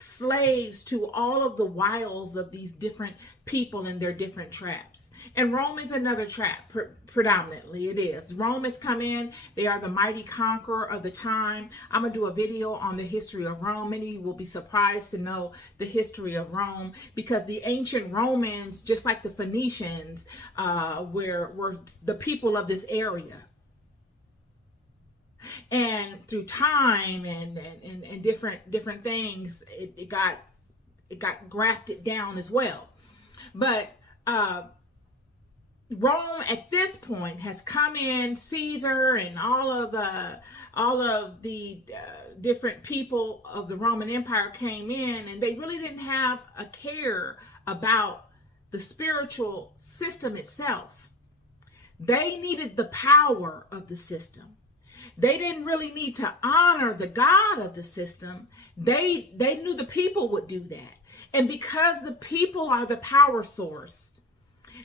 slaves to all of the wiles of these different people and their different traps. And Rome is another trap, predominantly it is. Rome has come in. They are the mighty conqueror of the time. I'm going to do a video on the history of Rome. Many will be surprised to know the history of Rome, because the ancient Romans, just like the Phoenicians, were the people of this area. And through time and different things, it got grafted down as well. But Rome at this point has come in. Caesar and all of the different people of the Roman Empire came in, and they really didn't have a care about the spiritual system itself. They needed the power of the system. They didn't really need to honor the God of the system. They knew the people would do that. And because the people are the power source,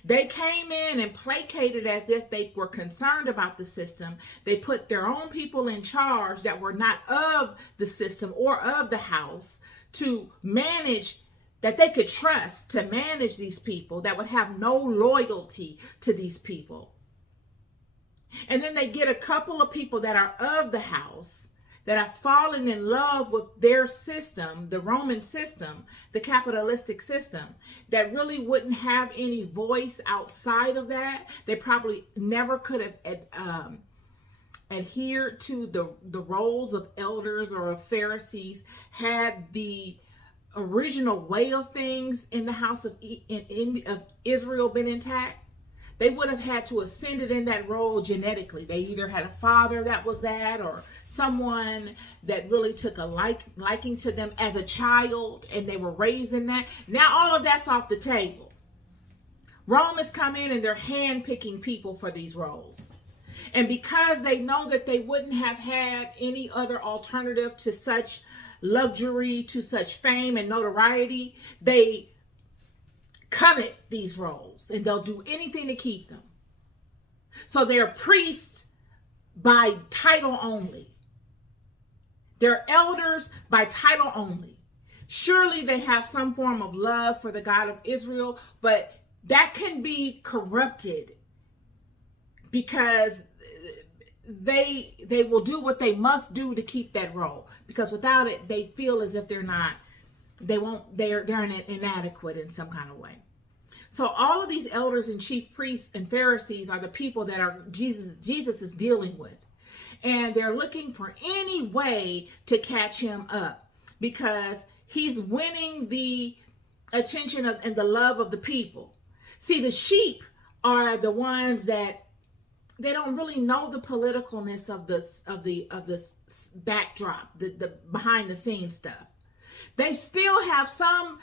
they came in and placated as if they were concerned about the system. They put their own people in charge that were not of the system or of the house to manage, that they could trust to manage these people, that would have no loyalty to these people. And then they get a couple of people that are of the house, that have fallen in love with their system, the Roman system, the capitalistic system, that really wouldn't have any voice outside of that. They probably never could have adhered to the roles of elders or of Pharisees, had the original way of things in the house of Israel been intact. They would have had to ascend it in that role genetically. They either had a father that was that, or someone that really took a liking to them as a child, and they were raised in that. Now all of that's off the table. Rome has come in and they're handpicking people for these roles. And because they know that they wouldn't have had any other alternative to such luxury, to such fame and notoriety, they covet these roles, and they'll do anything to keep them. So they're priests by title only. They're elders by title only. Surely they have some form of love for the God of Israel, but that can be corrupted, because they will do what they must do to keep that role, because without it they feel as if they're inadequate in some kind of way. So all of these elders and chief priests and Pharisees are the people that are Jesus is dealing with. And they're looking for any way to catch him up, because he's winning the attention and the love of the people. See, the sheep are the ones that they don't really know the politicalness of this backdrop, the behind the scenes stuff. They still have some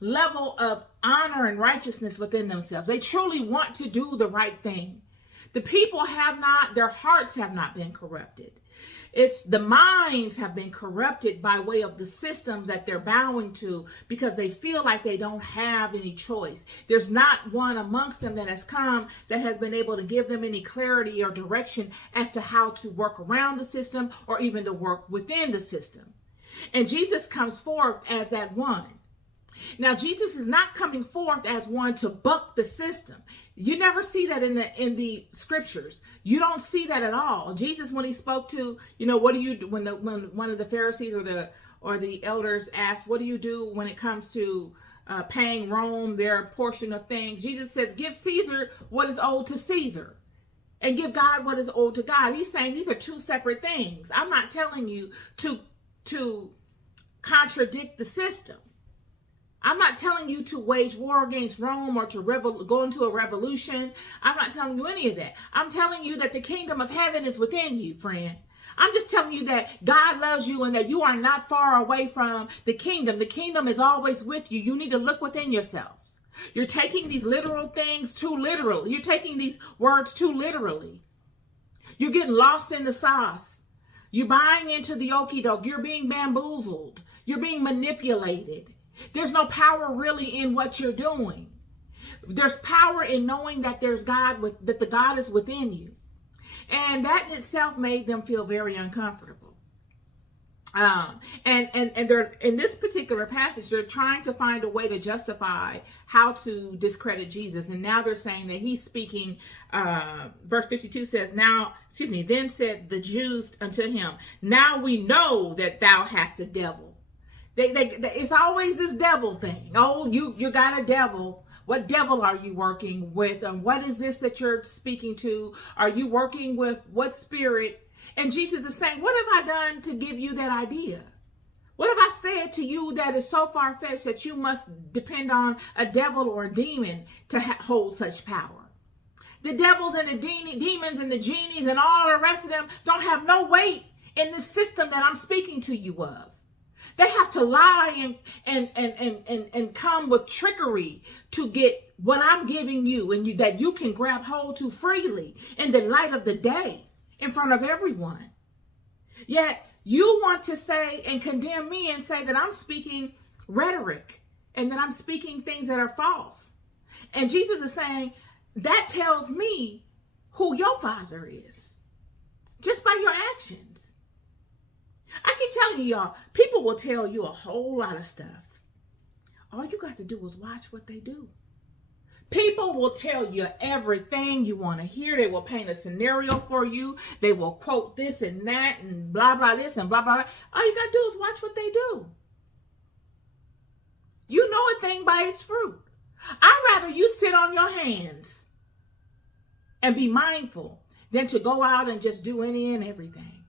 level of honor and righteousness within themselves. They truly want to do the right thing. The people have not, their hearts have not been corrupted. It's the minds have been corrupted by way of the systems that they're bowing to, because they feel like they don't have any choice. There's not one amongst them that has come that has been able to give them any clarity or direction as to how to work around the system or even to work within the system. And Jesus comes forth as that one. Now, Jesus is not coming forth as one to buck the system. You never see that in the scriptures. You don't see that at all. Jesus, when he spoke to, what do you do when one of the Pharisees or the elders asked, what do you do when it comes to paying Rome their portion of things? Jesus says, give Caesar what is owed to Caesar, and give God what is owed to God. He's saying these are two separate things. I'm not telling you to contradict the system. I'm not telling you to wage war against Rome or to go into a revolution. I'm not telling you any of that. I'm telling you that the kingdom of heaven is within you, friend. I'm just telling you that God loves you and that you are not far away from the kingdom. The kingdom is always with you. You need to look within yourselves. You're taking these literal things too literally. You're taking these words too literally. You're getting lost in the sauce. You're buying into the okie doke. You're being bamboozled. You're being manipulated. There's no power really in what you're doing. There's power in knowing that there's God, that the God is within you. And that in itself made them feel very uncomfortable. And they're in this particular passage, they're trying to find a way to justify how to discredit Jesus. And now they're saying that he's speaking, verse 52 says, then said the Jews unto him, now we know that thou hast a devil. It's always this devil thing. Oh, you got a devil. What devil are you working with? And what is this that you're speaking to? Are you working with what spirit? And Jesus is saying, what have I done to give you that idea? What have I said to you that is so far-fetched that you must depend on a devil or a demon to hold such power? The devils and the demons and the genies and all the rest of them don't have no weight in the system that I'm speaking to you of. They have to lie and come with trickery to get what I'm giving you and that you can grab hold to freely in the light of the day in front of everyone. Yet you want to say and condemn me and say that I'm speaking rhetoric and that I'm speaking things that are false. And Jesus is saying that tells me who your father is just by your actions. I keep telling you, y'all, people will tell you a whole lot of stuff. All you got to do is watch what they do. People will tell you everything you want to hear. They will paint a scenario for you. They will quote this and that and blah, blah, this and blah, blah, blah. All you got to do is watch what they do. You know a thing by its fruit. I'd rather you sit on your hands and be mindful than to go out and just do any and everything.